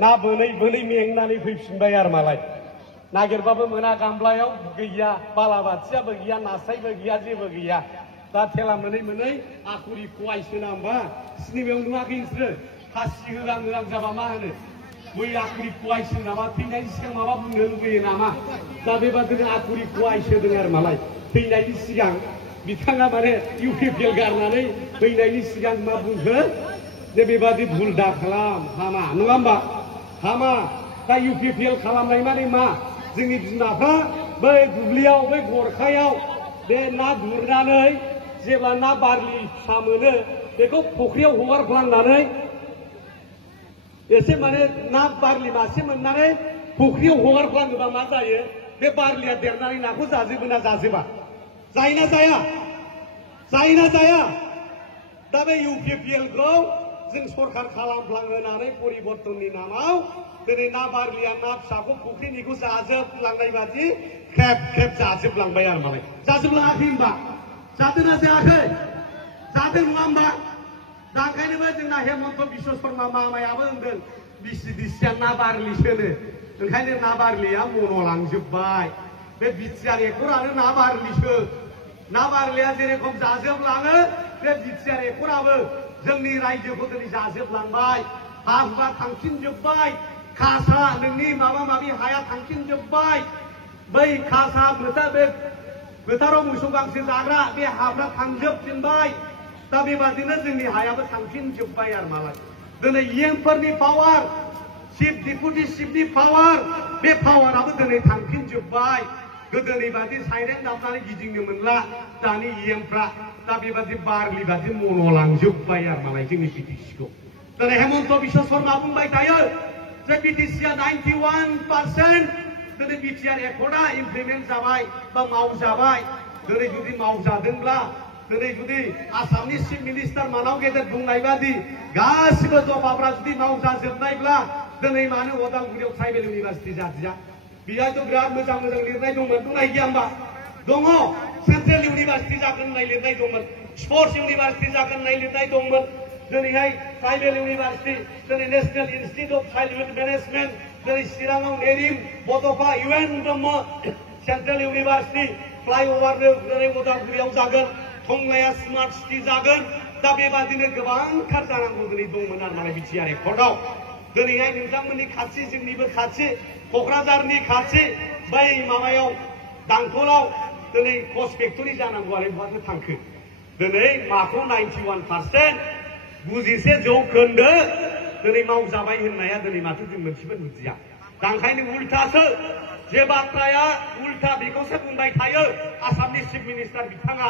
ना बोनै बोनै मेंनानै फैफिनबाय आरो मालाय नागिरबाबो मोना गामब्लायाव गैया बालाबाथियाबो गैया नास्रायबो गैया जेबो गैया दा थेला मोनै मोनै आखुरि खवाइसो ना होमबा सिनेमायाव नुवाखै नोंसोरो फासि होगां होगां जाबा मा होनो बै आखुरि खवाइसो नामा थैनायनि सिगां माबा बुंनो लुबैयो नामा दा बेबादिनो आखुरि खवाइसो होदों आरो मालाय थैनायनि सिगां बिथाङा माने इउपिपिएल गारनानै फैनायनि सिगां मा बुंखो जे बेबादि भुल दा खालाम हामा नङा होमबा हामा दा इउपिपिएल खालामनाय माने मा जोंनि बिमाफ्रा बै दुब्लियाव बै गरखायाव बे ना गुरनानै जेब्ला ना बारलि फिसा मोनो बेखौ फुख्रियाव हगारफ्लांनानै एसे माने ना बारलि मासे मोननानै फुख्रियाव हगारफ्लाङोबा मा जायो बे बारलिया देरनानै नाखौ जाजोबो ना जाजोबा जायोना जाया जायोना जाया दा बे इउपिपिएलखौ जों सरखार खालामफ्लांहोनानै परिबर्तननि नामाव दिनै ना बारलिया ना फिसाखौ फुख्रिनिखौ जाजोबलांनाय बादि ख्रेब ख्रेब जाजोबलांबाय आरो मालाय जाजोबलाङाखै होनबा जादोंना जायाखै जादों नङा होमबा दा ओंखायनोबो जोंना हेमन्त बिश्व शर्मा मामायाबो होनदों बिसिया ना बारलिसोनो ओंखायनो ना बारलिया मन'लांजोब्बाय बे बिटिआर एकरानो ना बारलिसो ना बारलिया जेरेखम जाजोबलाङो बे बिटिआर एकराबो जोंनि रायजोखौ दिनै जाजोबलांबाय हा हुआ थांफिनजोब्बाय खासा नोंनि माबा माबि हाया थांफिनजोब्बाय बै खासा फोथाराव मोसौ गांसो जाग्रा बे हाफ्रा थांजोबफिनबाय दा बेबादिनो जोंनि हायाबो थांफिनजोब्बाय आरो मालाय दिनै इएमफोरनि पावार चिफ डिपुटि चिफनि पावार बे पावाराबो दिनै थांफिनजोब्बाय गोदोनि बादि साइरेन दामनानै गिदिंनो मोनला दानि इएमफ्रा दा बेबादि बारलि बादि मन'लांजोब्बाय आरो मालाय जोंनि बिटिसिखौ दिनै हेमन्त बिश्व शर्मा बुंबाय थायो जे बिटिसिआ 91% दिनै बिटिआर एकर्डआ इमप्लिमेन्ट जाबाय बा मावजाबाय दिनै जुदि मावजादोंब्ला दिनै जुदि आसामनि चिफ मिनिस्टार मानाव गेदेर बुंनाय बादि गासिबो जबाफ्रा जुदि मावजाजोबनायब्ला दिनै मानो उदालगुरियाव ट्राइबेल इउनिभारसिटि जादिया बेहायथ' बिराद मोजां मोजां लिरनाय दंमोन दंना गैया होमबा दङ सेन्ट्रेल इउनिभारसिटि जागोन होननाय लिरनाय दंमोन स्पर्ट्स इउनिभारसिटि जागोन होननाय लिरनाय दंमोन दिनैहाय ट्राइबेल इउनिभारसिटि दिनै national institute of childhood management दिनै चिराङाव नेरिम बड'फा इउएन ब्रह्म सेन्ट्रेल इउनिभारसिटि फ्लाइअभार दिनै उदालगुरियाव जागोन टंलाया स्मार्ट सिटि जागोन दा बेबादिनो गोबांथार जानांगौ दिनै दंमोन आरो माने बिटिआर एकर्डआव दिनैहाय नोंथांमोननि खाथि जोंनिबो खाथि क'क्राझारनि खाथि बै माबायाव दांथलाव दिनै कच फेक्टरि जानांगौ आरो बहाथो थांखो दिनै माखौ 91% 90 जौखोन्दो दिनै मावजाबाय होननाया दिनै माथो जों मोनसेबो नुदिया दा ओंखायनो उल्टासो जे बाथ्राया उल्टा बेखौसो बुंबाय थायो आसामनि चिफ मिनिस्टार बिथाङा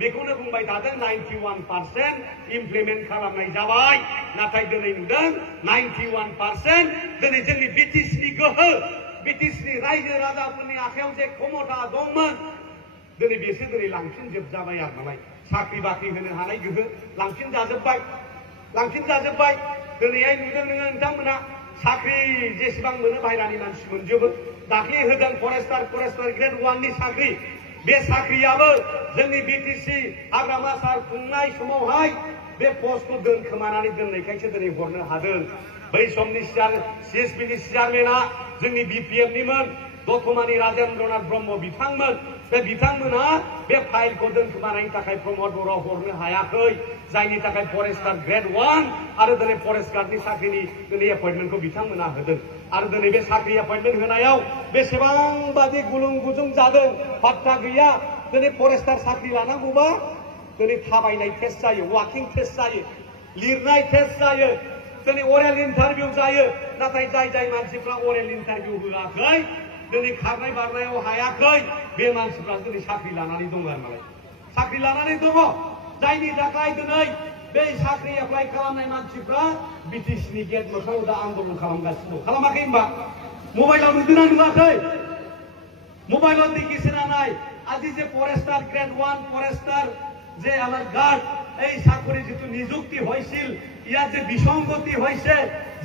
बेखौनो बुंबाय थादों 91% इमप्लिमेन्ट खालामनाय जाबाय नाथाय दिनै नुदों 91% दिनै जोंनि बिटिसिनि गोहो बिटिसिनि रायजो राजाफोरनि आखायाव जे क्षमता दंमोन दिनै बेसो दिनै लांफिनजोबजाबाय आरो नालाय साख्रि बाख्रि होनो हानाय गोहो लांफिनजाजोब्बाय दिनैहाय नुदों नोङो नोंथांमोना साख्रि जेसेबां मोनो बाहेरानि मानसि मोनजोबो दाख्लै होदों फरेस्टार ग्रेड 1नि साख्रि बे साख्रियाबो जोंनि बिटिसि हाग्रामा सार खुंनाय समावहाय बे पस्टखौ दोनखोमानानै दोननायखायसो दिनै हरनो हादों बै समनि सिएसपिनि चेयारमेना जोंनि बिपिएफनिमोन दतमानि राजेन्द्रनाथ ब्रह्म बिथांमोन बे बिथांमोना बे फाइलखौ दोनखोमानायनि थाखाय प्रमद बर'आव हरनो हायाखै जायनि थाखाय फरेस्टार ग्रेड 1 आरो दिनै फरेस्ट गार्डनि साख्रिनि दिनै एपइन्टमेन्टखौ बिथांमोना होदों आरो दिनै बे साख्रि एपइन्टमेन्ट होनायाव बेसेबांबादि गुलुं गुजुं जादों पात्ता गैया दिनै फरेस्टार साख्रि लानांगौबा दिनै थाबायनाय टेस्ट जायो वाकिं टेस्ट जायो लिरनाय टेस्ट जायो दिनै अरेल इन्टारभिउ जायो नाथाय जाय मानसिफ्रा अरेल इन्टारभिउ होआखै दिनै खारनाय बारनायाव हायाखै बे मानसिफ्रा दिनै साख्रि लानानै दङ आरो मालाय साख्रि लानानै दङ जायनि थाखाय दिनै बे साख्रि एप्लाइ खालामनाय मानसिफ्रा बिटिसिनि गेट मोखाङाव दा आन्दलन खालामगासिनो दं खालामाखै होनबा मबाइलाव नुदोंना नुवाखै मबाइलाव দেখিছেনা নাই আজি যে ফরেস্টার গ্রেড 1 ফরেস্টার যে আমার গার্ড এই চাকরি যেটো নিযুক্তি হয়েছিল ইয়ার যে বিসংগতি হয়েছে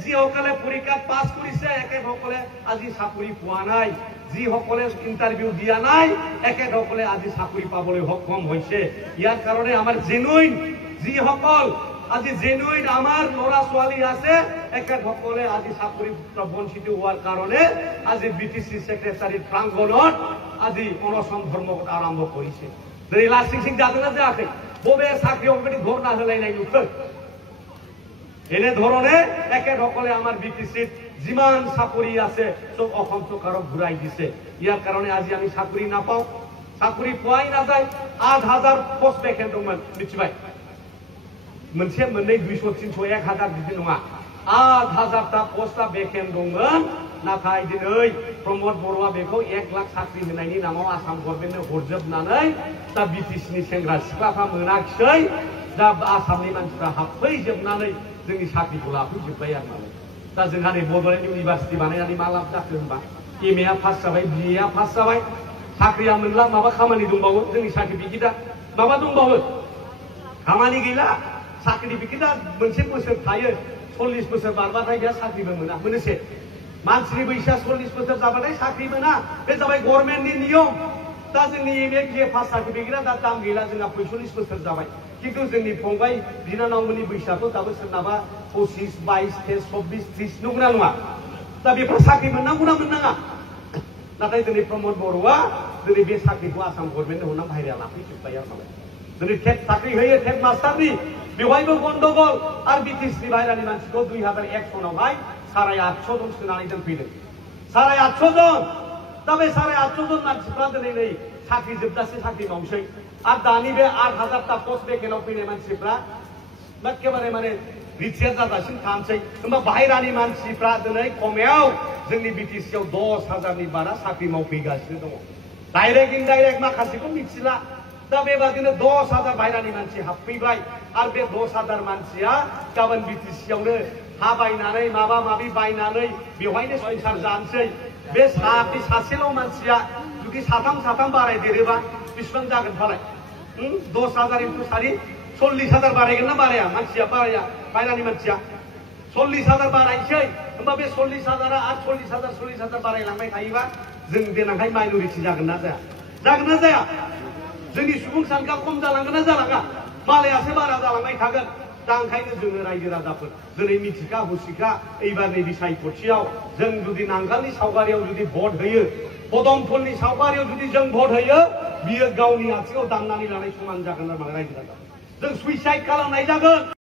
যিসকলে পরীক্ষা পাস কৰিছে একেসকলে আজি চাকৰি পোৱা নাই যিসকলে ইন্টাৰভিউ দিয়া নাই একেসকলে আজি চাকৰি পাবলৈ সক্ষম হৈছে ইয়াৰ কাৰণে আমাৰ জেনুইন যিসকল আজি জেনুইন আমার লড়া ছোৱালী আছে একেসকলে আজি চাকৰি বঞ্চিত হোৱাৰ কাৰণে আজি বিটিসি সেক্রেটারি প্ৰাংগণত আজি অনশন ধর্মঘট আরম্ভ কৰিছে লাস্টিং সিং যাতে না যাকে ববে চাকরি অলরেডি ঘর না হলাই নাই নুখৈ এনে ধরনে একেসকলে আমার বিটিসিত যিমান চাকরি আছে সব অসম চৰকাৰক ঘূৰাই দিছে ইয়াৰ কাৰণে আজি আমি চাকৰি নাপাওঁ চাকরি পোৱাই নাযায় 8,000 পোস্ট ভেকেন্ট দंमोन मिथिबाय मोनसे मोननै 200 300 1000 बिदि नङा 8,000 ता पोस्टआ भेकेन्ट दंमोन नाथाय दिनै प्रमोद बर'आ बेखौ 1 लाख साख्रि होनायनि नामाव आसाम गभर्नमेन्टनो हरजोबनानै दा बिटिसिनि सेंग्रा सिख्लाफ्रा मोनाखिसै दा आसामनि मानसिफ्रा हाबफैजोबनानै जोंनि साख्रिखौ लाफैजोब्बाय आरो मालाय दा जोंहा नै बड'लेण्ड इउनिभार्सिटि बानायनानै मा लाब जाखो होनबा एमए आ पास जाबाय बिए आ पास जाबाय साख्रिया मोनला माबा खामानि दंबावो जोंनि सार्टिफिकेटआ माबा दंबावो खामानि गैला सार्टिफिकेटआ मोनसे बोसोर थायो 40 बोसोर बारबाथाय बेहा साख्रिबो मोना मोनसे मानसिनि बैसोआ 40 बोसोर जाबाथाय साख्रि मोना बे जाबाय गभर्नमेन्टनि नियम दा जोंनि एमए बिए पास सार्टिफिकेटआ दा दाम गैला जोंहा 45 बोसोर जाबाय किन्तु जोंनि फंबाय बिनानावमोननि बैसोआथ' दाबो सोरनाबा 25 22 23 24 30 नंगौना नङा दा बेफोर साख्रि मोननांगौना मोननाङा नाथाय दिनै प्रमोद बर'आ दिनै बे साख्रिखौ आसाम गभर्नमेन्टनो हरना बाहेराया लाफैजोब्बाय आरो मालाय दिनै टेट साख्रि होयो टेट मास्टारनि बेवहायबो गन्डगल आरो बिटिसिनि बाहेरानि मानसिखौ 2001 सनावहाय 850 जन सोनानै दोनफैदों 850 जन दा बे 850 जन मानसिफ्रा दिनै नै साख्रि जोबजासे साख्रि मावसै आरो दानि बे 8,000 ता पोस्ट भेकेन्टआव फैनाय मानसिफ्रा एखेबारे माने रिटायार जाजासिम थानोसै होमबा बाहेरानि मानसिफ्रा दिनै खमायाव जोंनि बिटिसिआव 10,000 नि बारा साख्रि मावफैगासिनो दङ डाइरेक्ट इनडाइरेक्ट माखासेखौ मिथिला दा बेबादिनो 10,000 बाहेरानि मानसि हाबफैबाय आरो बे 10,000 मानसिया गाबोन बिटिसिआवनो हा बायनानै माबा माबि बायनानै बेवहायनो संसार जानोसै बे सासेल' मानसिया जुदि साथाम बारायदेरोबा बेसेबां जागोन फालाय 10,000 इनटु 4 40,000 बारायगोन ना बाराया मानसिया बाराया बाहेरानि मानसिया 40,000 बारायसै होमबा बे 40,000 आरो 40,000 बारायलांबाय थायोबा जों देनांहाय माइनरिटि जागोन ना जाया जोंनि सुबुं सानखोआ खम जालांगोन ना जालाङा मालायासो बारा जालांबाय थागोन दा ओंखायनो जोङो रायजो राजाफोर दिनै मिथिखा हुसिखा एबारनि बिसायख'थियाव जों जुदि नांगालनि सावगारियाव जुदि भट होयो पदमफुलनि सावगारियाव जुदि जों भट होयो बियो गावनि आथिङाव दामनानै लानाय समान जागोन आरो रायजो राजा जों सुइसाइड खालामनाय जागोन